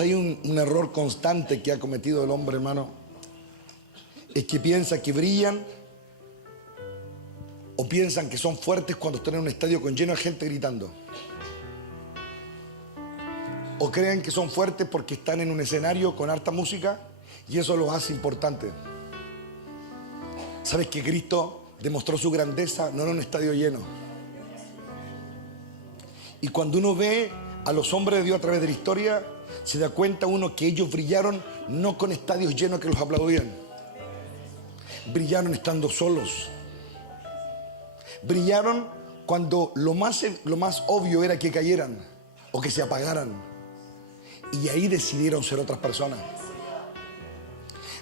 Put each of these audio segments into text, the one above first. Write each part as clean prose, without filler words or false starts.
Hay un error constante que ha cometido el hombre, hermano. Es que piensa que brillan o piensan que son fuertes cuando están en un estadio con lleno de gente gritando. O creen que son fuertes porque están en un escenario con harta música y eso los hace importantes. ¿Sabes que Cristo demostró su grandeza no en un estadio lleno? Y cuando uno ve a los hombres de Dios a través de la historia, se da cuenta uno que ellos brillaron no con estadios llenos que los aplaudían. Brillaron estando solos. Brillaron cuando lo más obvio era que cayeran o que se apagaran. Y ahí decidieron ser otras personas.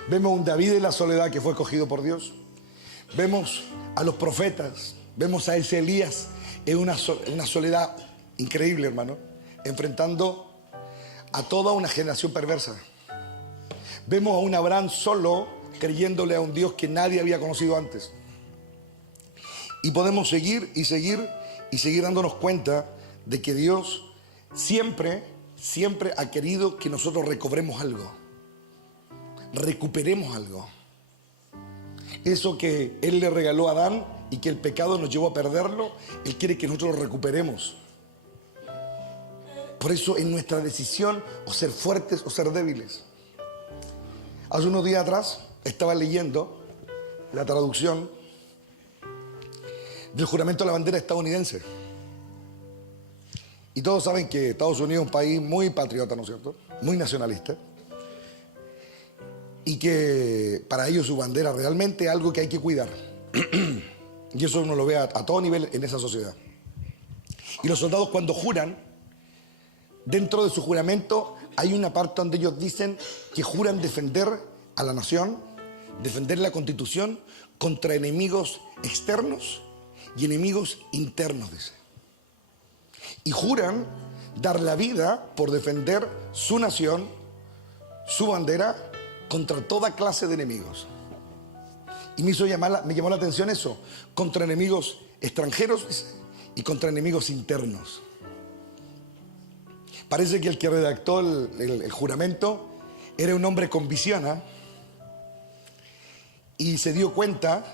Vemos a un David en la soledad que fue escogido por Dios. Vemos a los profetas. Vemos a ese Elías en una soledad increíble, hermano, enfrentando a toda una generación perversa. Vemos a un Abraham solo, creyéndole a un Dios que nadie había conocido antes. Y podemos seguir y seguir y seguir dándonos cuenta de que Dios siempre ha querido que nosotros recobremos algo. Recuperemos algo. Eso que Él le regaló a Adán y que el pecado nos llevó a perderlo, Él quiere que nosotros lo recuperemos. Por eso es nuestra decisión o ser fuertes o ser débiles. Hace unos días atrás estaba leyendo la traducción del juramento a la bandera estadounidense. Y todos saben que Estados Unidos es un país muy patriota, ¿no es cierto? Muy nacionalista. Y que para ellos su bandera realmente es algo que hay que cuidar. Y eso uno lo ve a todo nivel en esa sociedad. Y los soldados cuando juran, dentro de su juramento hay una parte donde ellos dicen que juran defender a la nación, defender la Constitución contra enemigos externos y enemigos internos, dice. Y juran dar la vida por defender su nación, su bandera, contra toda clase de enemigos. Y me llamó la atención eso, contra enemigos extranjeros y contra enemigos internos. Parece que el que redactó el juramento era un hombre con visión, ¿eh? Y se dio cuenta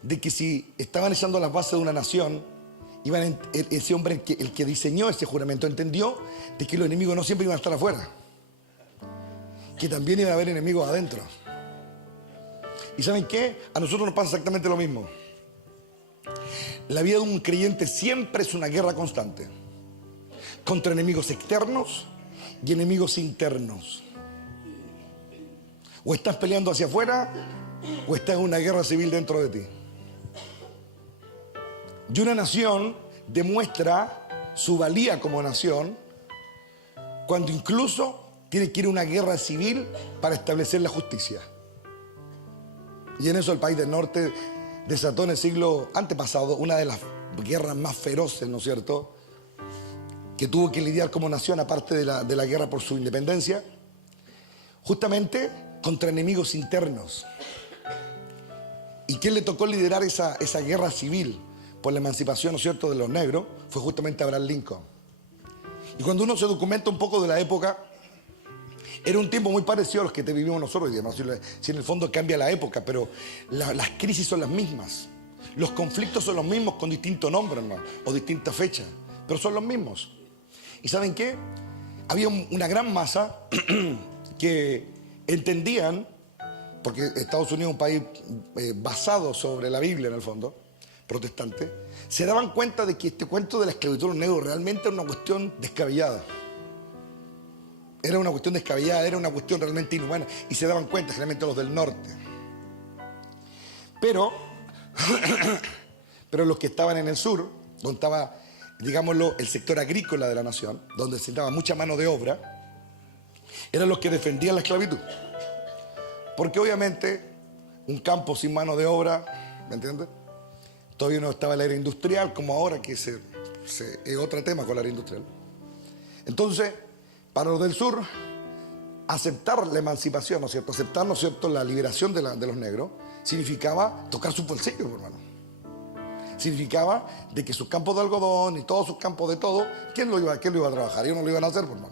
de que si estaban echando las bases de una nación, ese hombre, el que diseñó ese juramento, entendió de que los enemigos no siempre iban a estar afuera, que también iba a haber enemigos adentro. ¿Y saben qué? A nosotros nos pasa exactamente lo mismo. La vida de un creyente siempre es una guerra constante contra enemigos externos y enemigos internos. O estás peleando hacia afuera o estás en una guerra civil dentro de ti. Y una nación demuestra su valía como nación cuando incluso tiene que ir a una guerra civil para establecer la justicia. Y en eso el país del norte desató en el siglo antepasado una de las guerras más feroces, ¿no es cierto?, que tuvo que lidiar como nación, aparte de la guerra por su independencia, justamente contra enemigos internos. ¿Y quién le tocó liderar esa guerra civil por la emancipación, ¿no es cierto?, de los negros? Fue justamente Abraham Lincoln. Y cuando uno se documenta un poco de la época, era un tiempo muy parecido a los que vivimos nosotros, digamos. Si en el fondo cambia la época, pero las crisis son las mismas. Los conflictos son los mismos con distintos nombres, ¿no?, o distintas fechas, pero son los mismos. ¿Y saben qué? Había una gran masa que entendían, porque Estados Unidos es un país basado sobre la Biblia en el fondo, protestante, se daban cuenta de que este cuento de la esclavitud de los negros realmente era una cuestión descabellada. Era una cuestión descabellada, era una cuestión realmente inhumana. Y se daban cuenta, generalmente los del norte. Pero los que estaban en el sur, donde estaba, digámoslo, el sector agrícola de la nación, donde se necesitaba mucha mano de obra, eran los que defendían la esclavitud. Porque obviamente un campo sin mano de obra, ¿me entiendes?, todavía no estaba la era industrial como ahora, que es otro tema con la era industrial. Entonces, para los del sur, aceptar la emancipación, ¿no es cierto?, aceptar, ¿no es cierto?, la liberación de los negros, significaba tocar sus bolsillos, hermano. Significaba de que sus campos de algodón y todos sus campos de todo, ¿quién lo iba a trabajar? Ellos no lo iban a hacer, hermano.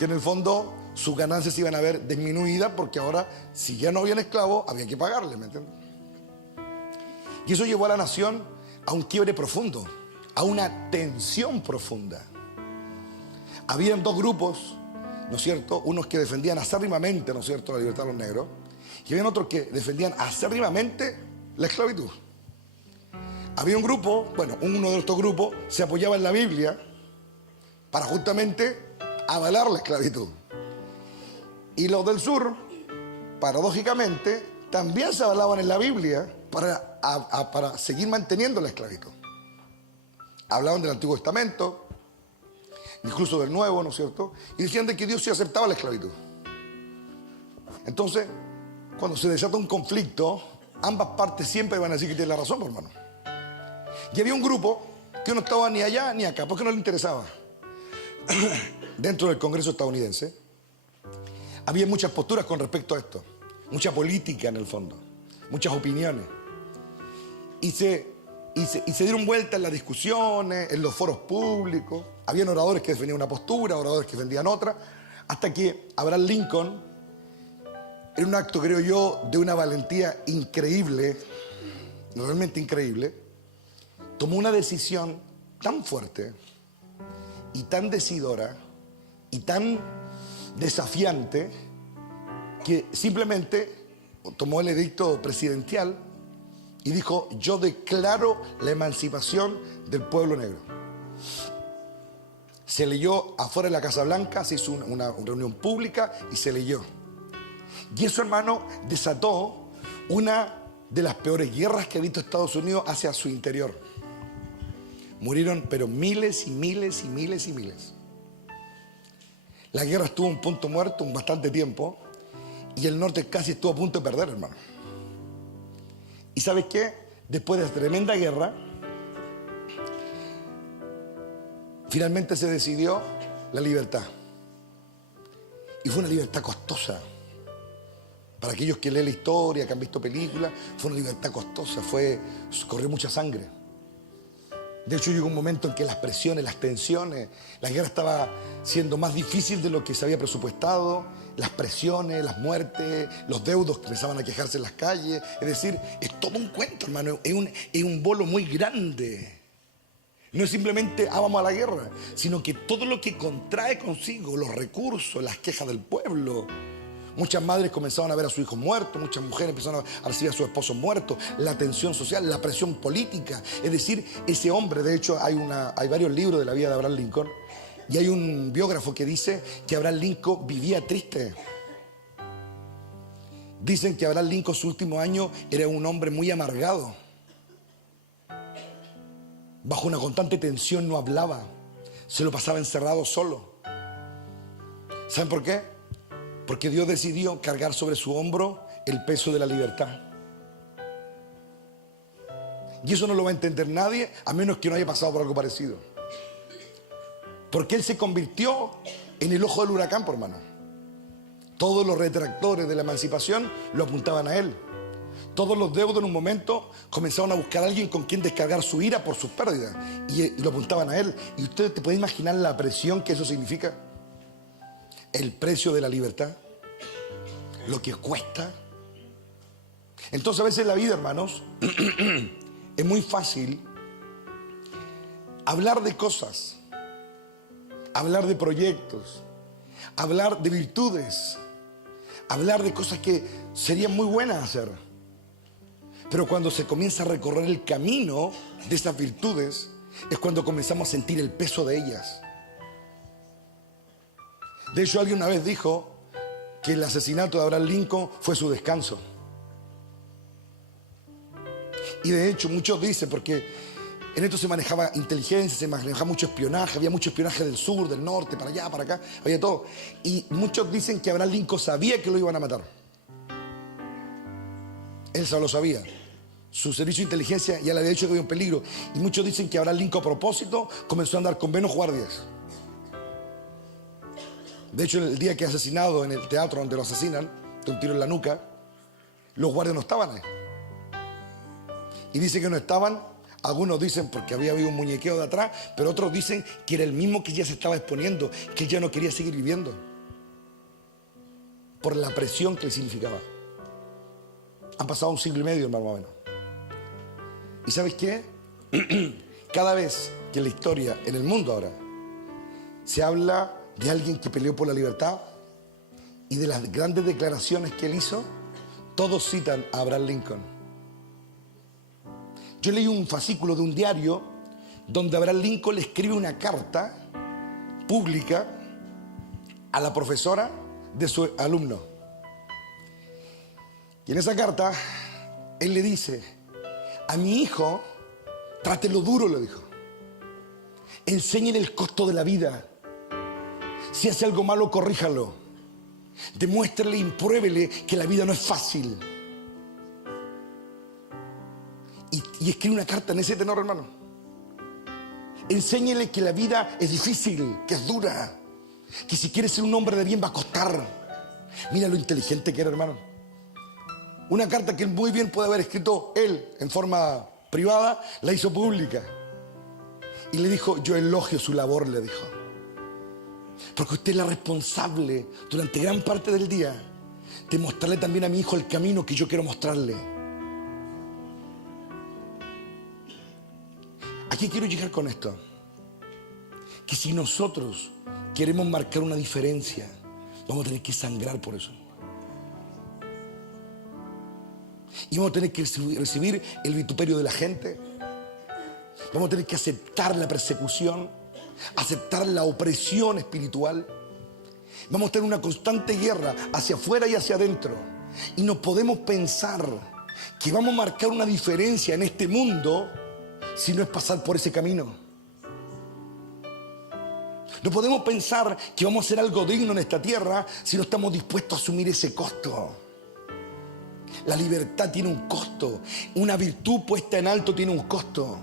que en el fondo sus ganancias se iban a ver disminuidas porque ahora, si ya no habían esclavos, había que pagarles, ¿me entiendes? Y eso llevó a la nación a un quiebre profundo, a una tensión profunda. Habían dos grupos, ¿no es cierto? Unos que defendían acérrimamente, ¿no es cierto?, la libertad de los negros, y habían otros que defendían acérrimamente la esclavitud. Había un grupo, bueno, uno de estos grupos se apoyaba en la Biblia para justamente avalar la esclavitud. Y los del sur, paradójicamente, también se avalaban en la Biblia para seguir manteniendo la esclavitud. Hablaban del Antiguo Testamento, incluso del Nuevo, ¿no es cierto? Y decían de que Dios sí aceptaba la esclavitud. Entonces, cuando se desata un conflicto, ambas partes siempre van a decir que tienen la razón, por hermano. Y había un grupo que no estaba ni allá ni acá, porque no le interesaba. Dentro del Congreso estadounidense había muchas posturas con respecto a esto, mucha política en el fondo, muchas opiniones. Y se dieron vueltas en las discusiones, en los foros públicos. Habían oradores que defendían una postura, oradores que defendían otra, hasta que Abraham Lincoln, en un acto, creo yo, de una valentía increíble, realmente increíble, tomó una decisión tan fuerte y tan decidora y tan desafiante que simplemente tomó el edicto presidencial y dijo: yo declaro la emancipación del pueblo negro. Se leyó afuera de la Casa Blanca, se hizo una reunión pública y se leyó. Y eso, hermano, desató una de las peores guerras que ha visto Estados Unidos hacia su interior. Murieron, pero miles y miles y miles y miles. La guerra estuvo a un punto muerto bastante tiempo y el norte casi estuvo a punto de perder, hermano. ¿Y sabes qué? Después de esa tremenda guerra, finalmente se decidió la libertad. Y fue una libertad costosa. Para aquellos que leen la historia, que han visto películas, fue una libertad costosa, corrió mucha sangre. De hecho, llegó un momento en que las presiones, las tensiones, la guerra estaba siendo más difícil de lo que se había presupuestado, las presiones, las muertes, los deudos que empezaban a quejarse en las calles. Es decir, es todo un cuento, hermano, es un bolo muy grande. No es simplemente vamos a la guerra, sino que todo lo que contrae consigo, los recursos, las quejas del pueblo. Muchas madres comenzaron a ver a sus hijos muertos, muchas mujeres empezaron a recibir a sus esposos muertos, la tensión social, la presión política. Es decir, ese hombre, de hecho, hay varios libros de la vida de Abraham Lincoln, y hay un biógrafo que dice que Abraham Lincoln vivía triste. Dicen que Abraham Lincoln, su último año, era un hombre muy amargado. Bajo una constante tensión no hablaba, se lo pasaba encerrado solo. ¿Saben por qué? Porque Dios decidió cargar sobre su hombro el peso de la libertad. Y eso no lo va a entender nadie, a menos que no haya pasado por algo parecido. Porque Él se convirtió en el ojo del huracán, por hermano. Todos los retractores de la emancipación lo apuntaban a Él. Todos los deudos en un momento comenzaron a buscar a alguien con quien descargar su ira por sus pérdidas. Y lo apuntaban a Él. ¿Y usted te puede imaginar la presión que eso significa? El precio de la libertad, lo que cuesta. Entonces a veces en la vida, hermanos, es muy fácil hablar de cosas, hablar de proyectos, hablar de virtudes, hablar de cosas que serían muy buenas hacer. Pero cuando se comienza a recorrer el camino de esas virtudes, es cuando comenzamos a sentir el peso de ellas. De hecho, alguien una vez dijo que el asesinato de Abraham Lincoln fue su descanso. Y de hecho, muchos dicen, porque en esto se manejaba inteligencia, se manejaba mucho espionaje, había mucho espionaje del sur, del norte, para allá, para acá, había todo. Y muchos dicen que Abraham Lincoln sabía que lo iban a matar. Él lo sabía. Su servicio de inteligencia ya le había dicho que había un peligro. Y muchos dicen que Abraham Lincoln, a propósito, comenzó a andar con menos guardias. De hecho, el día que es asesinado en el teatro donde lo asesinan, de un tiro en la nuca, los guardias no estaban ahí. Y dicen que no estaban, algunos dicen porque había habido un muñequeo de atrás, pero otros dicen que era el mismo que ya se estaba exponiendo, que ya no quería seguir viviendo. por la presión que le significaba. Han pasado 1 siglo y medio, hermano, más o menos. ¿Y sabes qué? Cada vez que en la historia, en el mundo ahora, se habla de alguien que peleó por la libertad y de las grandes declaraciones que él hizo, todos citan a Abraham Lincoln. Yo leí un fascículo de un diario donde Abraham Lincoln le escribe una carta pública a la profesora de su alumno. Y en esa carta, él le dice: a mi hijo, trátelo duro, le dijo. Enséñele el costo de la vida. Si hace algo malo, corríjalo. Demuéstrele y pruébele que la vida no es fácil. Y escribe una carta en ese tenor, hermano. Enséñele que la vida es difícil, que es dura, que si quiere ser un hombre de bien va a costar. Mira lo inteligente que era, hermano. Una carta que muy bien puede haber escrito él en forma privada, la hizo pública. Y le dijo: yo elogio su labor, le dijo. Porque usted es la responsable durante gran parte del día de mostrarle también a mi hijo el camino que yo quiero mostrarle. ¿A qué quiero llegar con esto? Que si nosotros queremos marcar una diferencia, vamos a tener que sangrar por eso. Y vamos a tener que recibir el vituperio de la gente. Vamos a tener que aceptar la persecución, aceptar la opresión espiritual. Vamos a tener una constante guerra hacia afuera y hacia adentro. Y no podemos pensar que vamos a marcar una diferencia en este mundo si no es pasar por ese camino. No podemos pensar que vamos a hacer algo digno en esta tierra si no estamos dispuestos a asumir ese costo. La libertad tiene un costo. Una virtud puesta en alto tiene un costo.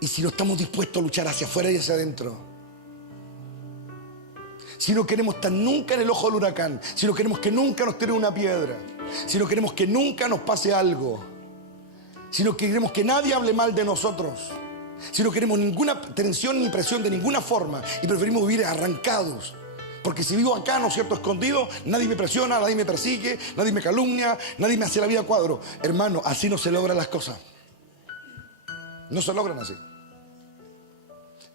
Y si no estamos dispuestos a luchar hacia afuera y hacia adentro, si no queremos estar nunca en el ojo del huracán, si no queremos que nunca nos tire una piedra, si no queremos que nunca nos pase algo, si no queremos que nadie hable mal de nosotros, si no queremos ninguna tensión ni presión de ninguna forma y preferimos vivir arrancados, porque si vivo acá, ¿no es cierto?, escondido, nadie me presiona, nadie me persigue, nadie me calumnia, nadie me hace la vida a cuadro. Hermano, así no se logran las cosas. No se logran así.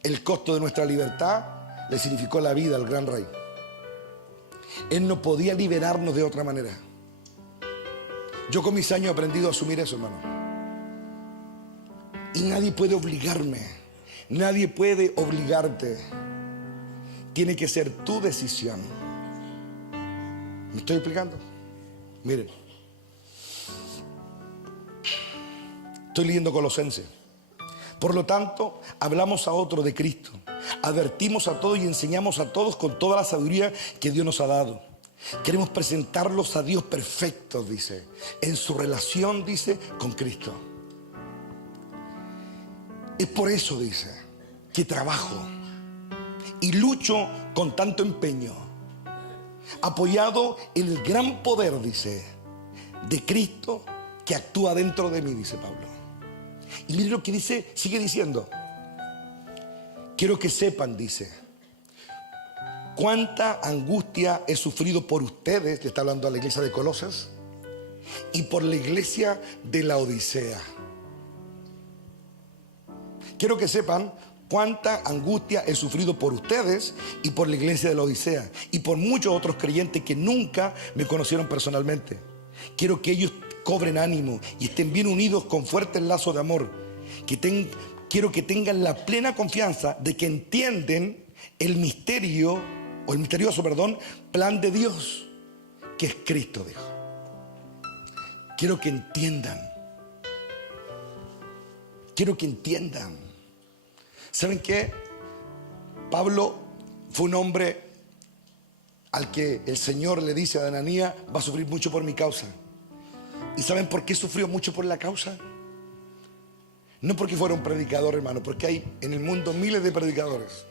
El costo de nuestra libertad le significó la vida al gran rey. Él no podía liberarnos de otra manera. Yo con mis años he aprendido a asumir eso, hermano. Y nadie puede obligarme. Nadie puede obligarte. Tiene que ser tu decisión. ¿Me estoy explicando? Miren. Estoy leyendo Colosenses. Por lo tanto, hablamos a otros de Cristo. Advertimos a todos y enseñamos a todos con toda la sabiduría que Dios nos ha dado. Queremos presentarlos a Dios perfectos, dice, en su relación, dice, con Cristo. Es por eso, dice, que trabajo y lucho con tanto empeño, apoyado en el gran poder, dice, de Cristo que actúa dentro de mí, dice Pablo. Y miren lo que dice, sigue diciendo. Quiero que sepan, dice, cuánta angustia he sufrido por ustedes, le está hablando a la iglesia de Colosas, y por la iglesia de la Odisea. Quiero que sepan cuánta angustia he sufrido por ustedes y por la iglesia de la Odisea y por muchos otros creyentes que nunca me conocieron personalmente. Quiero que ellos cobren ánimo y estén bien unidos con fuertes lazos de amor. Quiero que tengan la plena confianza de que entienden el misterioso plan de Dios, que es Cristo, dijo. Quiero que entiendan. Quiero que entiendan. ¿Saben qué? Pablo fue un hombre al que el Señor le dice a Ananías: va a sufrir mucho por mi causa. ¿Y saben por qué sufrió mucho por la causa? No porque fuera un predicador, hermano, porque hay en el mundo miles de predicadores,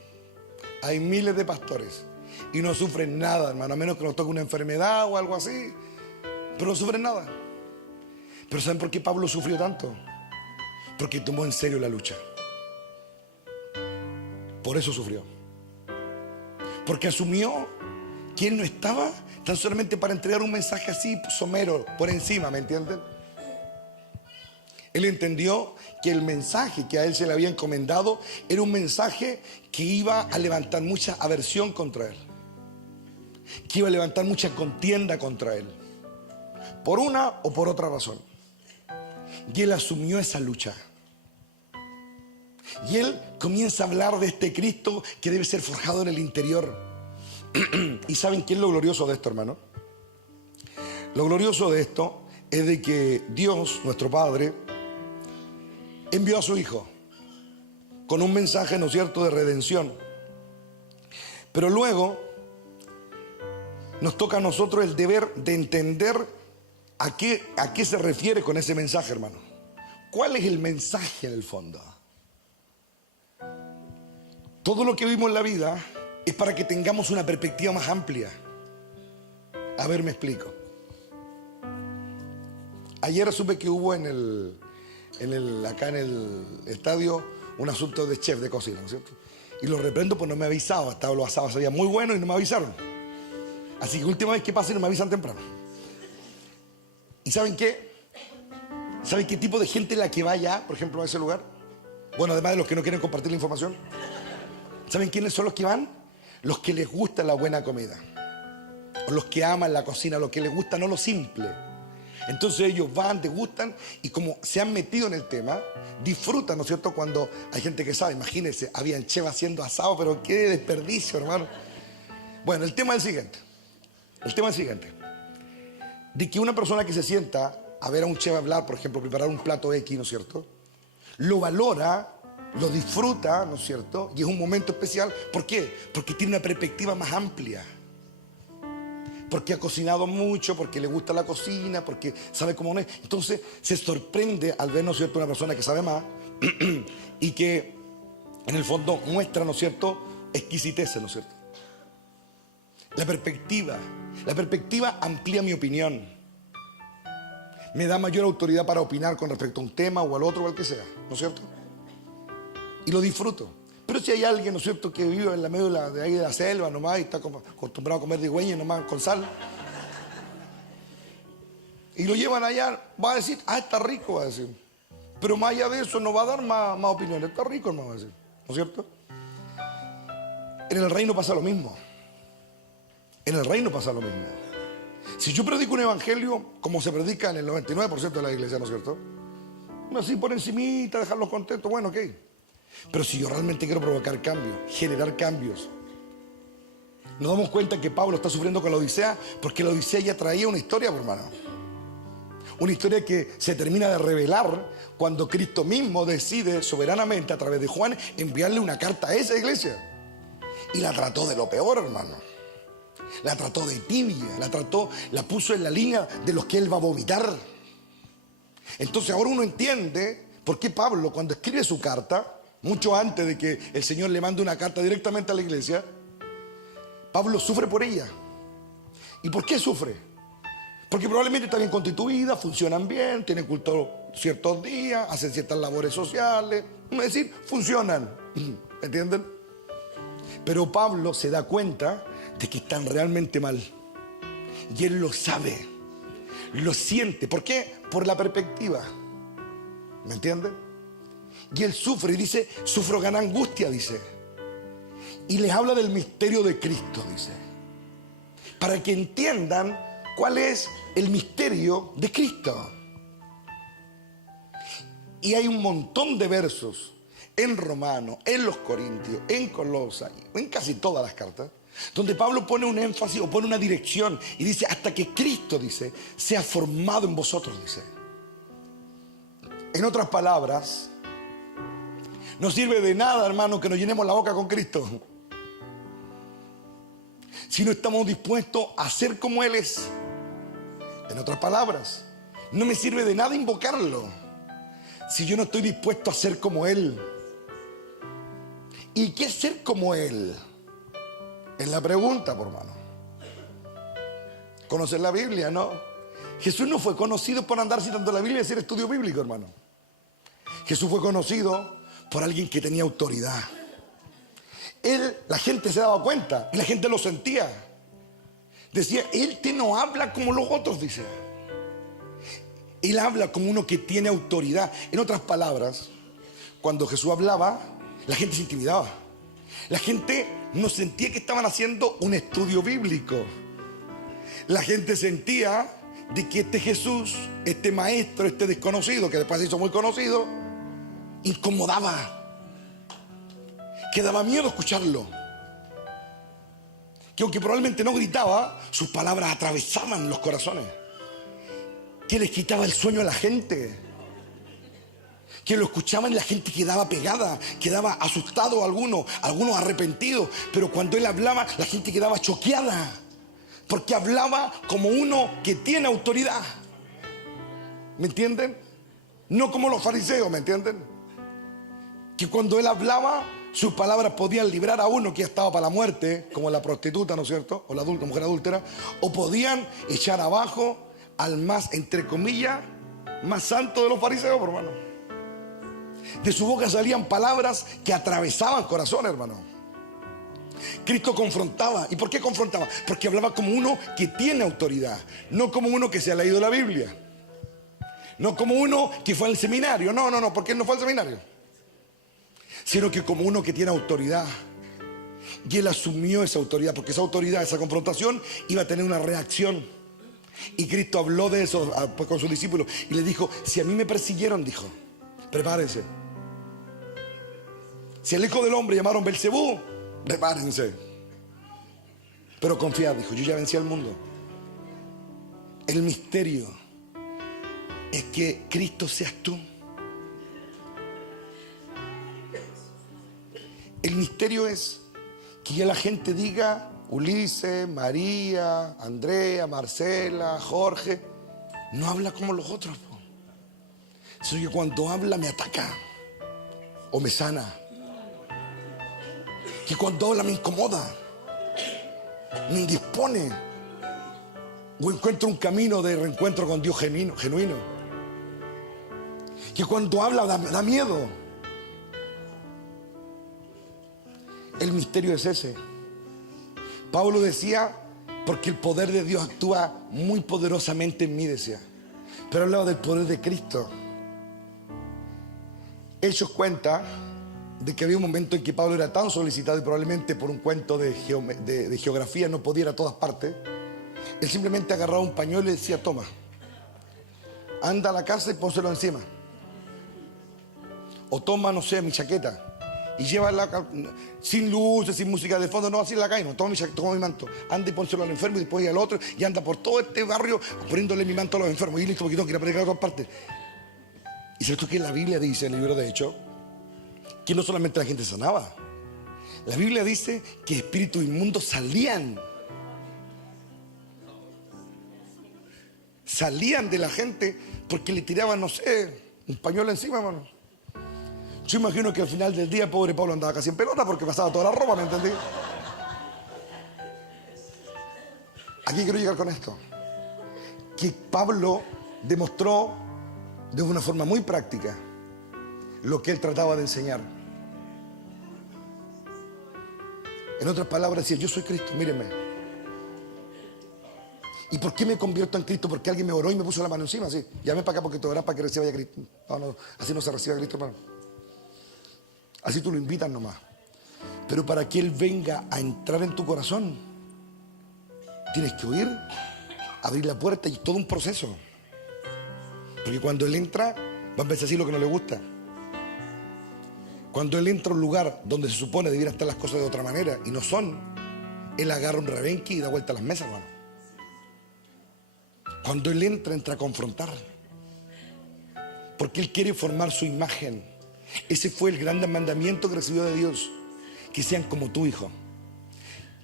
hay miles de pastores y no sufren nada, hermano, a menos que nos toque una enfermedad o algo así, pero no sufren nada. Pero ¿saben por qué Pablo sufrió tanto? Porque tomó en serio la lucha. Por eso sufrió. Porque asumió que él no estaba tan solamente para entregar un mensaje así somero, por encima, ¿me entienden? Él entendió que el mensaje que a él se le había encomendado era un mensaje que iba a levantar mucha aversión contra él, que iba a levantar mucha contienda contra él, por una o por otra razón. Y él asumió esa lucha. Y él comienza a hablar de este Cristo que debe ser forjado en el interior. ¿Y saben qué es lo glorioso de esto, hermano? Lo glorioso de esto es de que Dios, nuestro Padre, envió a su Hijo con un mensaje, ¿no es cierto?, de redención. Pero luego nos toca a nosotros el deber de entender a qué se refiere con ese mensaje, hermano. ¿Cuál es el mensaje en el fondo? Todo lo que vimos en la vida es para que tengamos una perspectiva más amplia. A ver, me explico. Ayer supe que hubo acá en el estadio un asunto de chef de cocina, ¿no es cierto? Y lo reprendo pues no me avisaba. Estaba los asados, sabía muy bueno y no me avisaron. Así que última vez que pase no me avisan temprano. ¿Y saben qué? ¿Saben qué tipo de gente es la que vaya, por ejemplo, a ese lugar? Bueno, además de los que no quieren compartir la información. ¿Saben quiénes son los que van? Los que les gusta la buena comida. O los que aman la cocina, los que les gusta no lo simple. Entonces ellos van, degustan y como se han metido en el tema, disfrutan, ¿no es cierto? Cuando hay gente que sabe, imagínense, habían chef haciendo asado, pero qué desperdicio, hermano. Bueno, el tema es el siguiente. El tema es el siguiente. De que una persona que se sienta a ver a un chef hablar, por ejemplo, preparar un plato X, ¿no es cierto? Lo valora, lo disfruta, ¿no es cierto? Y es un momento especial. ¿Por qué? Porque tiene una perspectiva más amplia. Porque ha cocinado mucho, porque le gusta la cocina, porque sabe cómo es. Entonces se sorprende al ver, ¿no es cierto?, una persona que sabe más y que en el fondo muestra, ¿no es cierto?, exquisitez, ¿no es cierto? La perspectiva amplía mi opinión. Me da mayor autoridad para opinar con respecto a un tema o al otro o al que sea, ¿no es cierto? Y lo disfruto. Pero si hay alguien, ¿no es cierto?, que vive en la medio de ahí de la selva nomás y está acostumbrado a comer digüeña nomás con sal, y lo llevan allá, va a decir, está rico, va a decir. Pero más allá de eso no va a dar más opiniones. Está rico, no va a decir, ¿no es cierto? En el reino pasa lo mismo. En el reino pasa lo mismo. Si yo predico un evangelio como se predica en el 99% de la iglesia, ¿no es cierto? Así por encimita, dejarlos contentos, bueno, ok. Pero si yo realmente quiero provocar cambios, generar cambios, nos damos cuenta que Pablo está sufriendo con la Odisea porque la Odisea ya traía una historia, hermano. Una historia que se termina de revelar cuando Cristo mismo decide soberanamente a través de Juan enviarle una carta a esa iglesia. Y la trató de lo peor, hermano. La trató de tibia, la puso en la línea de los que él va a vomitar. Entonces ahora uno entiende por qué Pablo, cuando escribe su carta, mucho antes de que el Señor le mande una carta directamente a la iglesia, Pablo sufre por ella. ¿Y por qué sufre? Porque probablemente está bien constituida, funcionan bien, tienen culto ciertos días, hacen ciertas labores sociales, es decir, funcionan, ¿entienden? Pero Pablo se da cuenta de que están realmente mal. Y él lo sabe, lo siente. ¿Por qué? Por la perspectiva. ¿Me entienden? Y él sufre y dice, sufro gran angustia, dice. Y les habla del misterio de Cristo, dice. Para que entiendan cuál es el misterio de Cristo. Y hay un montón de versos en Romanos, en los Corintios, en Colosas, en casi todas las cartas, donde Pablo pone un énfasis o pone una dirección y dice, hasta que Cristo, dice, sea formado en vosotros, dice. En otras palabras, no sirve de nada, hermano, que nos llenemos la boca con Cristo si no estamos dispuestos a ser como Él es. En otras palabras, no me sirve de nada invocarlo si yo no estoy dispuesto a ser como Él. ¿Y qué es ser como Él? Es la pregunta, por hermano. Conocer la Biblia, ¿no? Jesús no fue conocido por andar citando la Biblia y hacer estudio bíblico, hermano. Jesús fue conocido por alguien que tenía autoridad. La gente se daba cuenta y la gente lo sentía. Decía, Él no habla como los otros, dice. Él habla como uno que tiene autoridad. En otras palabras, cuando Jesús hablaba, la gente se intimidaba. La gente no sentía que estaban haciendo un estudio bíblico. La gente sentía de que este Jesús, este maestro, este desconocido, que después se hizo muy conocido, incomodaba, que daba miedo escucharlo, que aunque probablemente no gritaba, sus palabras atravesaban los corazones, que les quitaba el sueño a la gente, que lo escuchaban y la gente quedaba pegada, quedaba asustado, algunos arrepentidos, pero cuando él hablaba la gente quedaba choqueada, porque hablaba como uno que tiene autoridad. ¿Me entienden? No como los fariseos, ¿me entienden? Que cuando él hablaba, sus palabras podían librar a uno que ya estaba para la muerte, como la prostituta, ¿no es cierto? O la mujer adúltera. O podían echar abajo al más, entre comillas, más santo de los fariseos, hermano. De su boca salían palabras que atravesaban corazones, hermano. Cristo confrontaba. ¿Y por qué confrontaba? Porque hablaba como uno que tiene autoridad, no como uno que se ha leído la Biblia, no como uno que fue al seminario. No, porque él no fue al seminario, sino que como uno que tiene autoridad. Y él asumió esa autoridad, porque esa autoridad, esa confrontación iba a tener una reacción. Y Cristo habló de eso pues, con sus discípulos y les dijo, si a mí me persiguieron, dijo, prepárense. Si al Hijo del Hombre llamaron Belcebú, prepárense. Pero confiad, dijo, yo ya vencí al mundo. El misterio es que Cristo seas tú. El misterio es que ya la gente diga, Ulises, María, Andrea, Marcela, Jorge, no habla como los otros, sino que cuando habla me ataca o me sana. Que cuando habla me incomoda, me indispone, o encuentro un camino de reencuentro con Dios genuino. Que cuando habla da miedo. El misterio es ese. Pablo decía, porque el poder de Dios actúa muy poderosamente en mí, decía. Pero hablaba del poder de Cristo. Hechos cuenta de que había un momento en que Pablo era tan solicitado y probablemente por un cuento de geografía no podía ir a todas partes. Él simplemente agarraba un pañuelo y decía, toma, anda a la casa y pónselo encima. O toma, no sé, mi chaqueta y llévala sin luces, sin música de fondo, no, así en la calle, no, toma mi manto, anda y pónselo al enfermo y después al otro, y anda por todo este barrio poniéndole mi manto a los enfermos, y listo, porque tengo que ir a predicar a todas partes. Y cierto que la Biblia dice, en el libro de Hechos, que no solamente la gente sanaba, la Biblia dice que espíritus inmundos salían de la gente porque le tiraban, no sé, un pañuelo encima, hermano. Yo imagino que al final del día, pobre Pablo andaba casi en pelota porque pasaba toda la ropa, ¿me entendí? Aquí quiero llegar con esto. Que Pablo demostró de una forma muy práctica lo que él trataba de enseñar. En otras palabras decía, yo soy Cristo, mírenme. ¿Y por qué me convierto en Cristo? Porque alguien me oró y me puso la mano encima, así. Llame para acá porque te orás para que reciba a Cristo. No, así no se recibe a Cristo, hermano. Así tú lo invitas nomás. Pero para que Él venga a entrar en tu corazón, tienes que oír, abrir la puerta y todo un proceso. Porque cuando Él entra, va a empezar a decir lo que no le gusta. Cuando Él entra a un lugar donde se supone debieran estar las cosas de otra manera y no son, Él agarra un rebenque y da vuelta a las mesas, hermano. Cuando Él entra a confrontar. Porque Él quiere formar su imagen. Ese fue el gran mandamiento que recibió de Dios. Que sean como tú, hijo.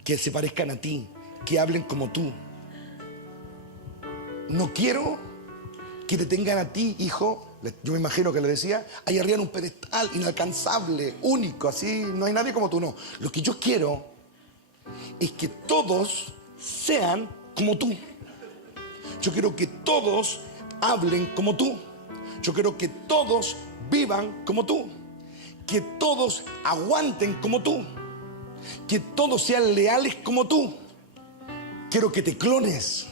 Que se parezcan a ti. Que hablen como tú. No quiero que te tengan a ti, hijo. Yo me imagino que le decía, ahí arriba en un pedestal inalcanzable, único, así, no hay nadie como tú, no. Lo que yo quiero es que todos sean como tú. Yo quiero que todos hablen como tú. Yo quiero que todos vivan como tú. Que todos aguanten como tú. Que todos sean leales como tú. quiero que te clones.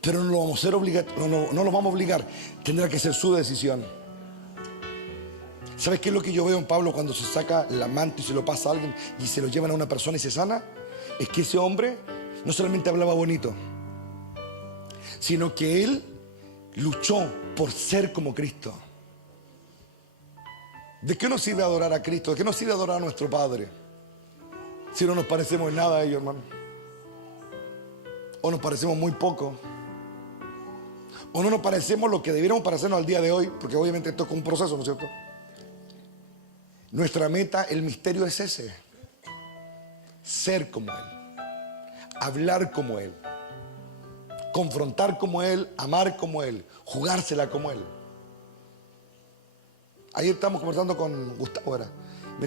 Pero no lo vamos a hacer no lo vamos a obligar. Tendrá que ser su decisión. ¿Sabes qué es lo que yo veo en Pablo cuando se saca la manto y se lo pasa a alguien y se lo llevan a una persona y se sana? Es que ese hombre no solamente hablaba bonito, sino que él luchó por ser como Cristo. ¿De qué nos sirve adorar a Cristo? ¿De qué nos sirve adorar a nuestro Padre si no nos parecemos en nada a ellos, hermano? O nos parecemos muy poco. O no nos parecemos lo que debiéramos parecernos al día de hoy, porque obviamente esto es un proceso, ¿no es cierto? Nuestra meta, el misterio es ese: ser como Él, hablar como Él, confrontar como Él, amar como Él, jugársela como Él. Ayer estábamos conversando con Gustavo, ¿verdad? Me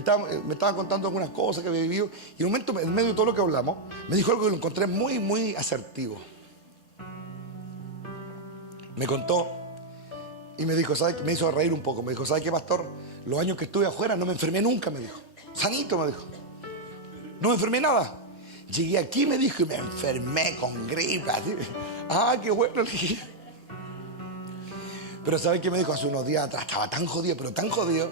estaba contando algunas cosas que había vivido, y en un momento, en medio de todo lo que hablamos, me dijo algo que lo encontré muy, muy asertivo. Me contó y me dijo, ¿sabes qué? Me hizo reír un poco. Me dijo, ¿sabes qué, pastor? Los años que estuve afuera no me enfermé nunca, me dijo. Sanito, me dijo. No me enfermé nada. Llegué aquí, me dijo, y me enfermé con gripe. Así. Ah, qué bueno, le dije. Pero ¿sabes qué me dijo? Hace unos días atrás estaba tan jodido, pero tan jodido.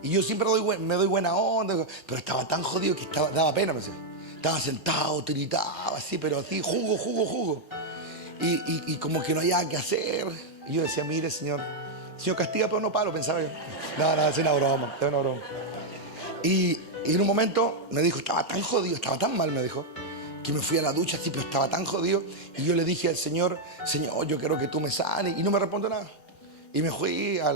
Y yo siempre me doy buena onda, pero estaba tan jodido que daba pena, me decía. Estaba sentado, tiritaba, así, pero así, jugo. Y como que no había que hacer. Y yo decía, mire, Señor castiga, pero no palo, pensaba yo. No, es una broma. Y en un momento me dijo, estaba tan jodido, estaba tan mal, me dijo, que me fui a la ducha, así, pero estaba tan jodido. Y yo le dije al Señor, yo quiero que tú me sanes. Y no me responde nada. Y me fui a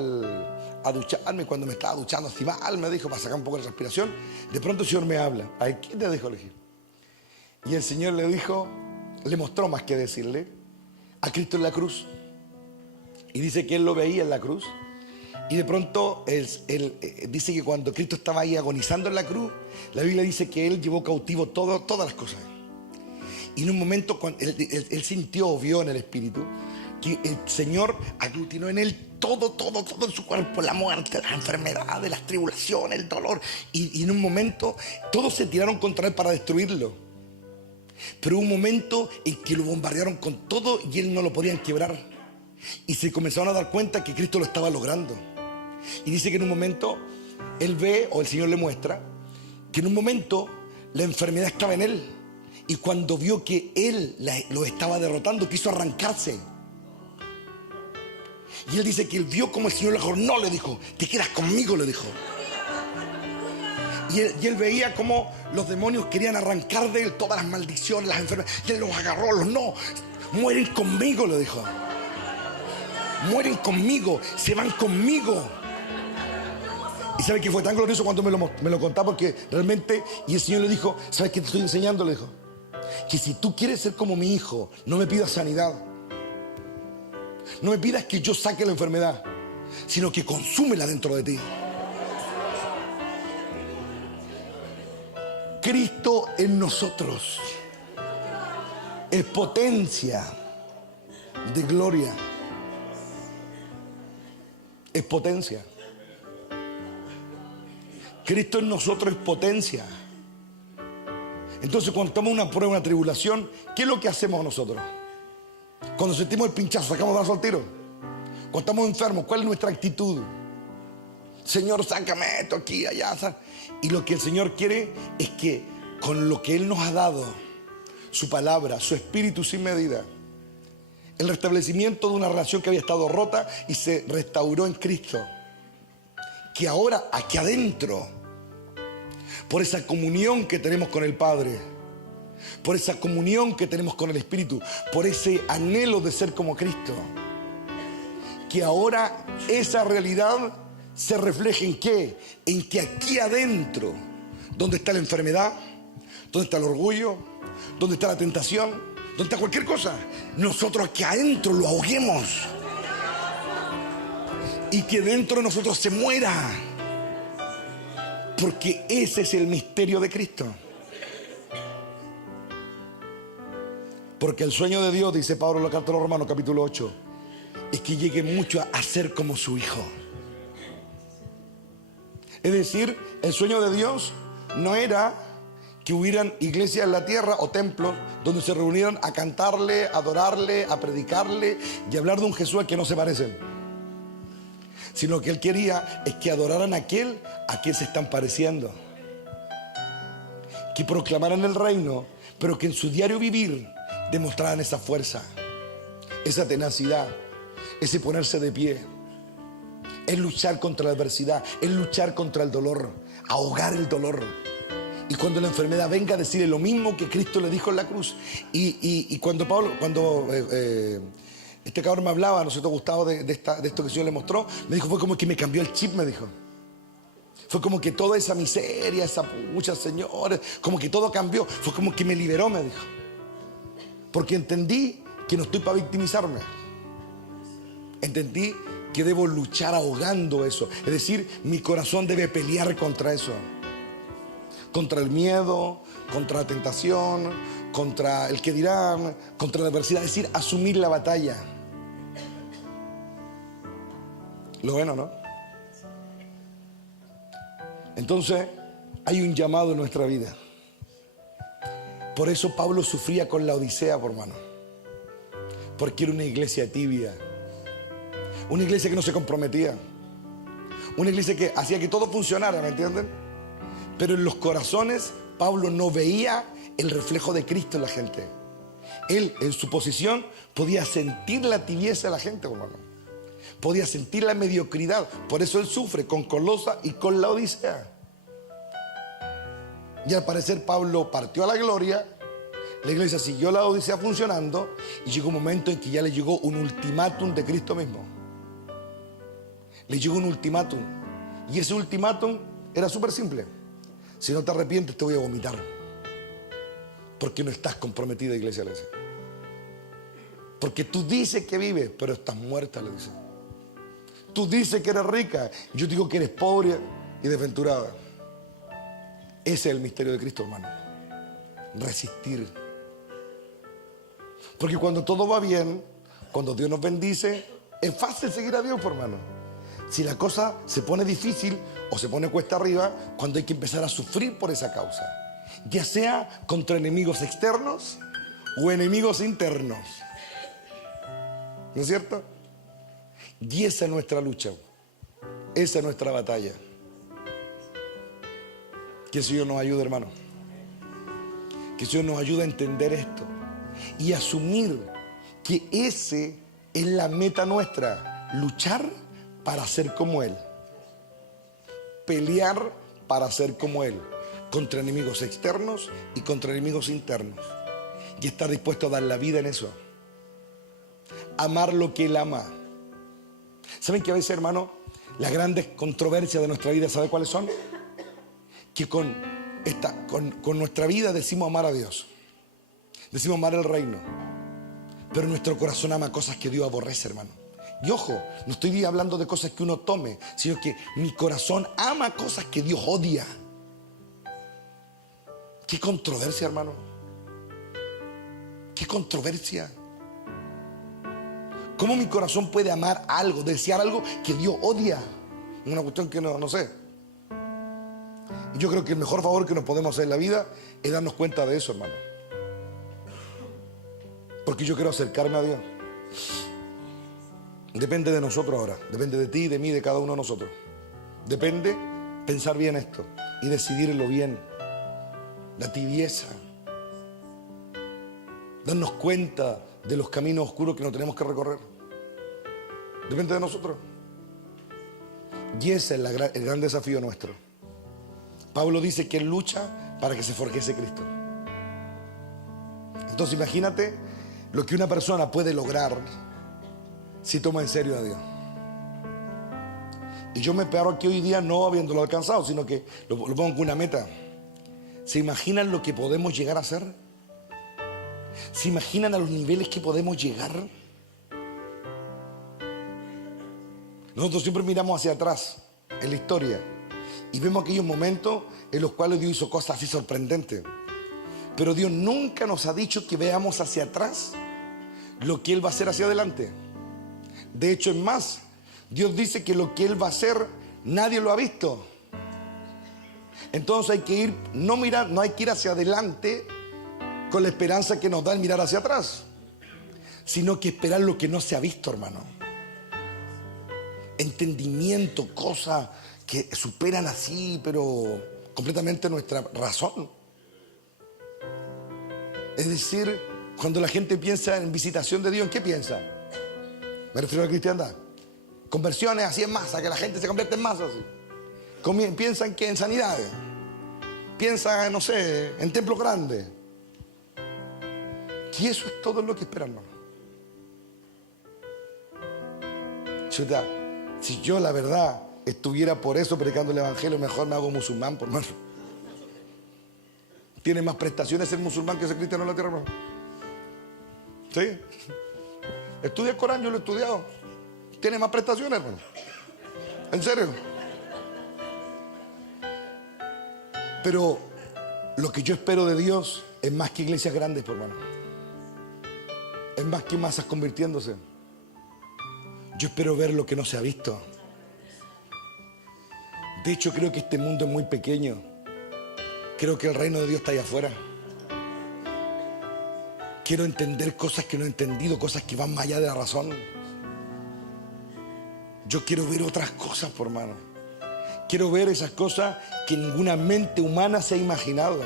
ducharme. Cuando me estaba duchando así mal, me dijo, para sacar un poco de respiración, de pronto el Señor me habla. Ay, ¿quién te dijo? Le dije. Y el Señor le mostró más que decirle a Cristo en la cruz. Y dice que él lo veía en la cruz. Y de pronto él dice que cuando Cristo estaba ahí agonizando en la cruz, la Biblia dice que él llevó cautivo todas las cosas. Y en un momento cuando él sintió o vio en el Espíritu que el Señor aglutinó en él todo en su cuerpo, la muerte, las enfermedades, las tribulaciones, el dolor. Y en un momento todos se tiraron contra él para destruirlo. Pero hubo un momento en que lo bombardearon con todo y él no lo podían quebrar. Y se comenzaron a dar cuenta que Cristo lo estaba logrando. Y dice que en un momento él ve, o el Señor le muestra, que en un momento la enfermedad estaba en él. Y cuando vio que él lo estaba derrotando, quiso arrancarse. Y él dice que él vio como el Señor le dijo, no, le dijo, te quedas conmigo, le dijo. Y él veía como los demonios querían arrancar de él todas las maldiciones, las enfermedades. Y él los agarró, no, mueren conmigo, le dijo. Mueren conmigo, se van conmigo. Y sabe que fue tan glorioso cuando me lo contaba, porque realmente, y el Señor le dijo, ¿sabes qué te estoy enseñando? Le dijo, que si tú quieres ser como mi hijo, no me pidas sanidad. No me pidas que yo saque la enfermedad, sino que consúmela dentro de ti. Cristo en nosotros es potencia de gloria. Es potencia. Cristo en nosotros es potencia. Entonces cuando estamos en una prueba, una tribulación, ¿qué es lo que hacemos nosotros? Cuando sentimos el pinchazo, sacamos brazo al tiro. Cuando estamos enfermos, ¿cuál es nuestra actitud? Señor, sácame esto aquí, allá. Y lo que el Señor quiere es que con lo que Él nos ha dado, su palabra, su espíritu sin medida, el restablecimiento de una relación que había estado rota y se restauró en Cristo, que ahora aquí adentro, por esa comunión que tenemos con el Padre, por esa comunión que tenemos con el Espíritu, por ese anhelo de ser como Cristo, que ahora esa realidad se refleja ¿en qué? En que aquí adentro, donde está la enfermedad, donde está el orgullo, donde está la tentación, donde está cualquier cosa, nosotros aquí adentro lo ahoguemos y que dentro de nosotros se muera, porque ese es el misterio de Cristo. Porque el sueño de Dios, dice Pablo en la carta a los Romanos capítulo 8, es que llegue mucho a ser como su Hijo. Es decir, el sueño de Dios no era que hubieran iglesias en la tierra o templos donde se reunieran a cantarle, a adorarle, a predicarle y a hablar de un Jesús al que no se parecen. Sino que él quería es que adoraran a aquel se están pareciendo. Que proclamaran el reino, pero que en su diario vivir demostraran esa fuerza, esa tenacidad, ese ponerse de pie. Es luchar contra la adversidad, es luchar contra el dolor, ahogar el dolor. Y cuando la enfermedad venga, decirle lo mismo que Cristo le dijo en la cruz. Y cuando este cabrón me hablaba, ¿no es cierto, Gustavo, de esto que el Señor le mostró? Me dijo, fue como que me cambió el chip, me dijo. Fue como que toda esa miseria, esa pucha, señores, como que todo cambió. Fue como que me liberó, me dijo. Porque entendí que no estoy para victimizarme. Entendí que debo luchar ahogando eso. Es decir, mi corazón debe pelear contra eso. Contra el miedo, contra la tentación, contra el que dirán, contra la adversidad. Es decir, asumir la batalla. Lo bueno, ¿no? Entonces, hay un llamado en nuestra vida. Por eso Pablo sufría con la Odisea, por hermano. Porque era una iglesia tibia. Una iglesia que no se comprometía. Una iglesia que hacía que todo funcionara, ¿me entienden? Pero en los corazones, Pablo no veía el reflejo de Cristo en la gente. Él, en su posición, podía sentir la tibieza de la gente, hermano. Podía sentir la mediocridad. Por eso él sufre con Colosa y con la Odisea. Y al parecer Pablo partió a la gloria. La iglesia siguió la Odisea funcionando. Y llegó un momento en que ya le llegó un ultimátum de Cristo mismo. Le llegó un ultimátum. Y ese ultimátum era súper simple. Si no te arrepientes, te voy a vomitar. Porque no estás comprometida, iglesia, le dice. Porque tú dices que vives, pero estás muerta, le dice. Tú dices que eres rica, yo digo que eres pobre y desventurada. Ese es el misterio de Cristo, hermano. Resistir. Porque cuando todo va bien, cuando Dios nos bendice, es fácil seguir a Dios, hermano. Si la cosa se pone difícil o se pone cuesta arriba, cuando hay que empezar a sufrir por esa causa, ya sea contra enemigos externos o enemigos internos. ¿No es cierto? Y esa es nuestra lucha, esa es nuestra batalla. Que el Señor nos ayude, hermano. Que el Señor nos ayude a entender esto y asumir que ese es la meta nuestra, luchar para ser como Él, pelear para ser como Él, contra enemigos externos y contra enemigos internos, y estar dispuesto a dar la vida en eso, amar lo que Él ama. ¿Saben que a veces, hermano, las grandes controversias de nuestra vida, ¿sabe cuáles son? Que con nuestra vida decimos amar a Dios, decimos amar el reino, pero nuestro corazón ama cosas que Dios aborrece, hermano. Y ojo, no estoy hablando de cosas que uno tome, sino que mi corazón ama cosas que Dios odia. Qué controversia, hermano. Qué controversia. ¿Cómo mi corazón puede amar algo, desear algo que Dios odia? Es una cuestión que no sé. Y yo creo que el mejor favor que nos podemos hacer en la vida es darnos cuenta de eso, hermano. Porque yo quiero acercarme a Dios. Depende de nosotros ahora. Depende de ti, de mí, de cada uno de nosotros. Depende pensar bien esto y decidirlo bien. La tibieza. Darnos cuenta de los caminos oscuros que no tenemos que recorrer. Depende de nosotros. Y ese es el gran desafío nuestro. Pablo dice que él lucha para que se forjese Cristo. Entonces imagínate lo que una persona puede lograr si toma en serio a Dios. Y yo me paro aquí hoy día no habiéndolo alcanzado, sino que lo pongo como una meta. ¿Se imaginan lo que podemos llegar a hacer? ¿Se imaginan a los niveles que podemos llegar? Nosotros siempre miramos hacia atrás en la historia y vemos aquellos momentos en los cuales Dios hizo cosas así sorprendentes. Pero Dios nunca nos ha dicho que veamos hacia atrás lo que Él va a hacer hacia adelante. De hecho, es más, Dios dice que lo que Él va a hacer nadie lo ha visto. Entonces hay que ir, no hay que ir hacia adelante con la esperanza que nos da el mirar hacia atrás, sino que esperar lo que no se ha visto, hermano. Entendimiento, cosas que superan así, pero completamente nuestra razón. Es decir, cuando la gente piensa en visitación de Dios, ¿en qué piensa? Me refiero a la cristiandad. Conversiones así en masa, que la gente se convierte en masa. Piensan que en sanidades. Piensan, no sé, en templos grandes. Y eso es todo lo que esperan, hermano. Chuta, si yo la verdad estuviera por eso predicando el evangelio, mejor me hago musulmán, por hermano. Tiene más prestaciones ser musulmán que ser cristiano en la tierra, hermano. ¿Sí? Estudia el Corán, yo lo he estudiado. Tiene más prestaciones, hermano. ¿En serio? Pero lo que yo espero de Dios es más que iglesias grandes, por hermano. Es más que masas convirtiéndose. Yo espero ver lo que no se ha visto. De hecho, creo que este mundo es muy pequeño. Creo que el reino de Dios está allá afuera. Quiero entender cosas que no he entendido, cosas que van más allá de la razón. Yo quiero ver otras cosas, por hermano. Quiero ver esas cosas que ninguna mente humana se ha imaginado.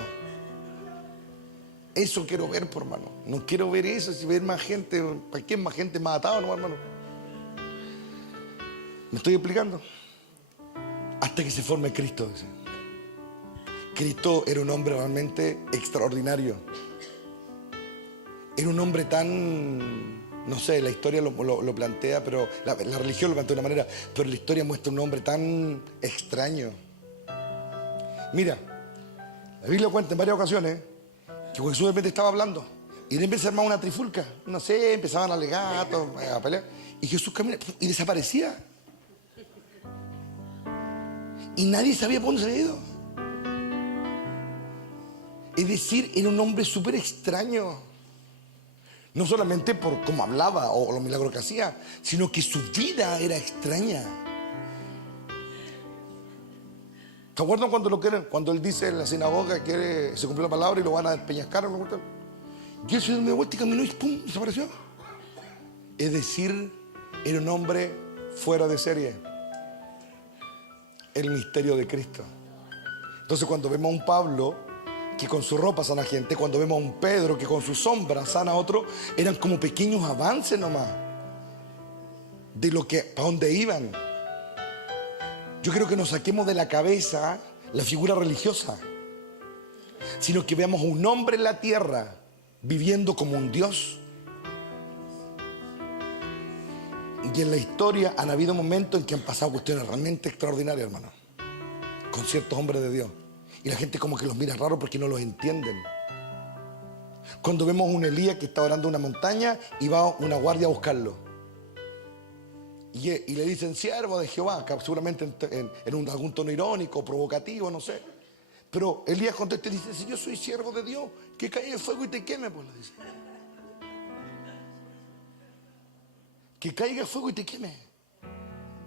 Eso quiero ver, por hermano. No quiero ver eso, si ver más gente, ¿para qué más gente más atada, no, hermano? ¿Me estoy explicando? Hasta que se forme Cristo, dice. Cristo era un hombre realmente extraordinario. Era un hombre tan, no sé, la historia lo plantea, pero la religión lo plantea de una manera, pero la historia muestra un hombre tan extraño. Mira, la Biblia cuenta en varias ocasiones que Jesús de repente estaba hablando y de repente se armaba una trifulca, no sé, empezaban a alegar, a pelear, y Jesús camina y desaparecía. Y nadie sabía por dónde se había ido. Es decir, era un hombre súper extraño. No solamente por cómo hablaba o los milagros que hacía, sino que su vida era extraña. ¿Se acuerdan cuando él dice en la sinagoga que se cumplió la palabra y lo van a despeñascar? Y él se dio vuelta y caminó y ¡pum! Desapareció. Es decir, era un hombre fuera de serie. El misterio de Cristo. Entonces, cuando vemos a un Pablo que con su ropa sana gente, cuando vemos a un Pedro que con su sombra sana a otro, eran como pequeños avances nomás de lo que, para dónde iban. Yo creo que nos saquemos de la cabeza la figura religiosa, sino que veamos a un hombre en la tierra viviendo como un Dios. Y en la historia han habido momentos en que han pasado cuestiones realmente extraordinarias, hermano, con ciertos hombres de Dios. Y la gente como que los mira raro porque no los entienden. Cuando vemos a un Elías que está orando en una montaña y va una guardia a buscarlo. Y le dicen, siervo de Jehová, que seguramente en algún tono irónico, provocativo, no sé. Pero Elías contesta y dice, si yo soy siervo de Dios, que caiga el fuego y te queme, pues le dice. Que caiga fuego y te queme.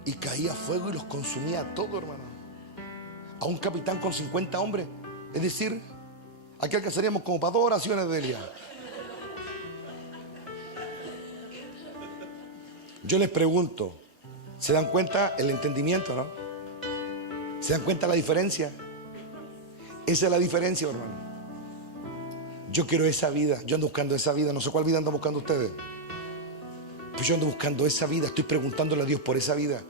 Y caía fuego y los consumía a todo, hermano. A un capitán con 50 hombres. Es decir, aquí alcanzaríamos como para 2 oraciones de Elías. Yo les pregunto, ¿se dan cuenta el entendimiento, no? ¿Se dan cuenta la diferencia? Esa es la diferencia, hermano. Yo quiero esa vida, yo ando buscando esa vida. No sé cuál vida andan buscando ustedes. Pues yo ando buscando esa vida, estoy preguntándole a Dios por esa vida.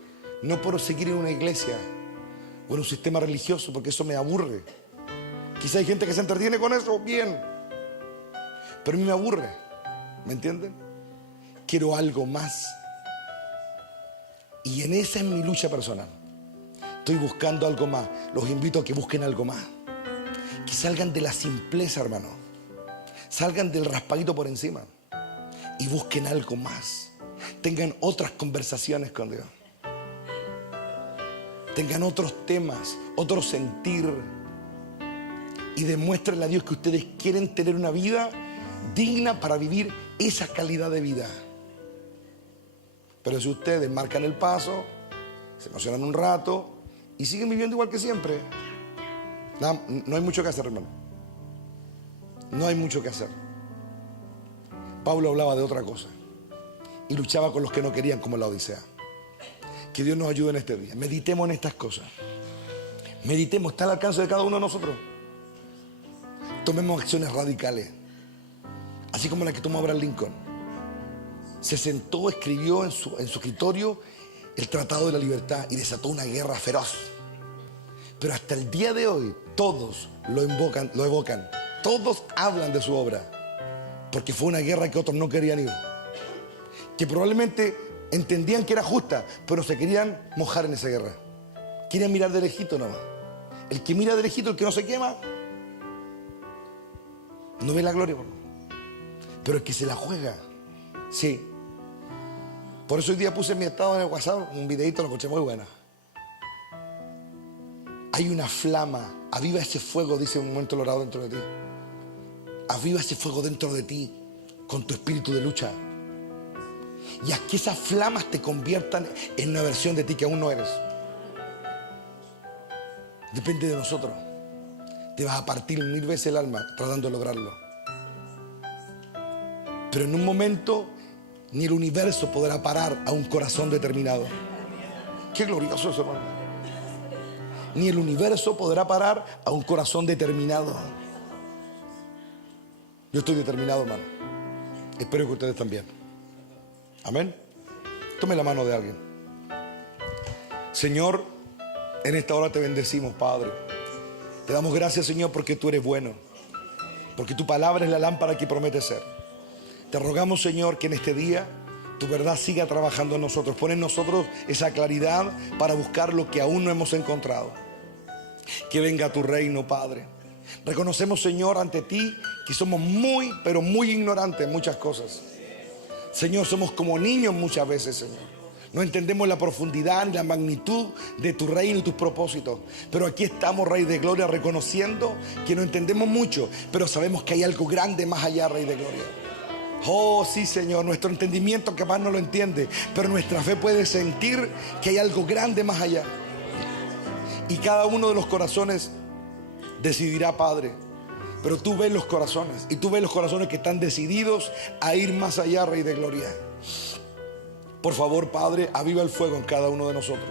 No por seguir en una iglesia o en un sistema religioso, porque eso me aburre. Quizá hay gente que se entretiene con eso, bien. Pero a mí me aburre, ¿me entienden? Quiero algo más. Y en esa es mi lucha personal. Estoy buscando algo más. Los invito a que busquen algo más. Que salgan de la simpleza, hermano. Salgan del raspadito por encima. Y busquen algo más. Tengan otras conversaciones con Dios. Tengan otros temas, otro sentir. Y demuéstrenle a Dios que ustedes quieren tener una vida digna para vivir esa calidad de vida. Pero si ustedes marcan el paso, se emocionan un rato y siguen viviendo igual que siempre, No hay mucho que hacer, hermano. No hay mucho que hacer. Pablo hablaba de otra cosa y luchaba con los que no querían, como la Odisea. Que Dios nos ayude en este día. Meditemos en estas cosas. Meditemos, está al alcance de cada uno de nosotros. Tomemos acciones radicales, así como la que tomó Abraham Lincoln. Se sentó, escribió en su escritorio el Tratado de la Libertad y desató una guerra feroz. Pero hasta el día de hoy todos lo evocan, todos hablan de su obra, porque fue una guerra que otros no querían ir, que probablemente entendían que era justa, pero se querían mojar en esa guerra. Querían mirar de lejito nomás. El que mira de lejito, el que no se quema, no ve la gloria, pero el que se la juega, sí. Por eso hoy día puse en mi estado en el WhatsApp un videito, lo escuché muy buena. Hay una flama, aviva ese fuego, dice un momento el orador, dentro de ti. Aviva ese fuego dentro de ti con tu espíritu de lucha. Y haz que esas flamas te conviertan en una versión de ti que aún no eres. Depende de nosotros. Te vas a partir 1000 veces el alma tratando de lograrlo. Pero en un momento ni el universo podrá parar a un corazón determinado. Qué glorioso eso, hermano. Ni el universo podrá parar a un corazón determinado. Yo estoy determinado, hermano. Espero que ustedes también. Amén. Tome la mano de alguien. Señor, en esta hora te bendecimos, Padre. Te damos gracias, Señor, porque tú eres bueno, porque tu palabra es la lámpara que promete ser. Te rogamos, Señor, que en este día tu verdad siga trabajando en nosotros. Pon en nosotros esa claridad para buscar lo que aún no hemos encontrado. Que venga tu reino, Padre. Reconocemos, Señor, ante ti que somos muy, pero muy ignorantes en muchas cosas. Señor, somos como niños muchas veces, Señor. No entendemos la profundidad ni la magnitud de tu reino y tus propósitos. Pero aquí estamos, Rey de Gloria, reconociendo que no entendemos mucho, pero sabemos que hay algo grande más allá, Rey de Gloria. Oh, sí, Señor, nuestro entendimiento capaz no lo entiende, pero nuestra fe puede sentir que hay algo grande más allá. Y cada uno de los corazones decidirá, Padre. Pero tú ves los corazones, y tú ves los corazones que están decididos a ir más allá, Rey de Gloria. Por favor, Padre, aviva el fuego en cada uno de nosotros.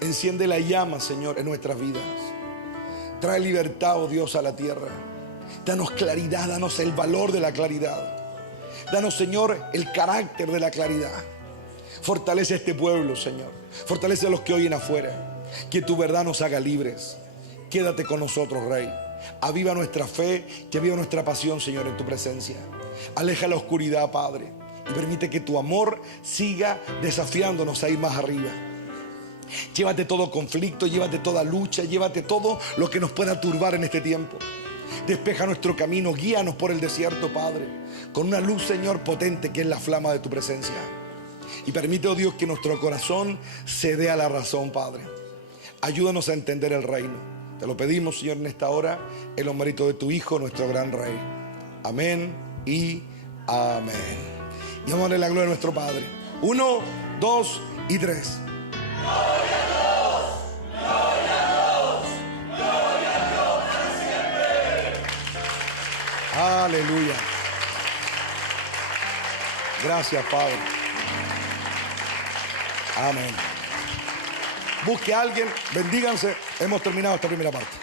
Enciende la llama, Señor, en nuestras vidas. Trae libertad, oh Dios, a la tierra. Danos claridad, danos el valor de la claridad. Danos, Señor, el carácter de la claridad. Fortalece a este pueblo, Señor. Fortalece a los que oyen afuera. Que tu verdad nos haga libres. Quédate con nosotros, Rey. Aviva nuestra fe, que aviva nuestra pasión, Señor, en tu presencia. Aleja la oscuridad, Padre, y permite que tu amor siga desafiándonos a ir más arriba. Llévate todo conflicto, llévate toda lucha, llévate todo lo que nos pueda turbar en este tiempo. Despeja nuestro camino, guíanos por el desierto, Padre, con una luz, Señor, potente que es la flama de tu presencia. Y permite, oh Dios, que nuestro corazón se dé a la razón, Padre. Ayúdanos a entender el reino. Te lo pedimos, Señor, en esta hora, en los méritos de tu Hijo, nuestro gran Rey. Amén y amén. Y vamos a darle la gloria a nuestro Padre. 1, 2 y 3. Gloria a Dios, gloria a Dios, gloria a Dios para siempre. Aleluya. Gracias, Padre. Amén. Busque a alguien, bendíganse. Hemos terminado esta primera parte.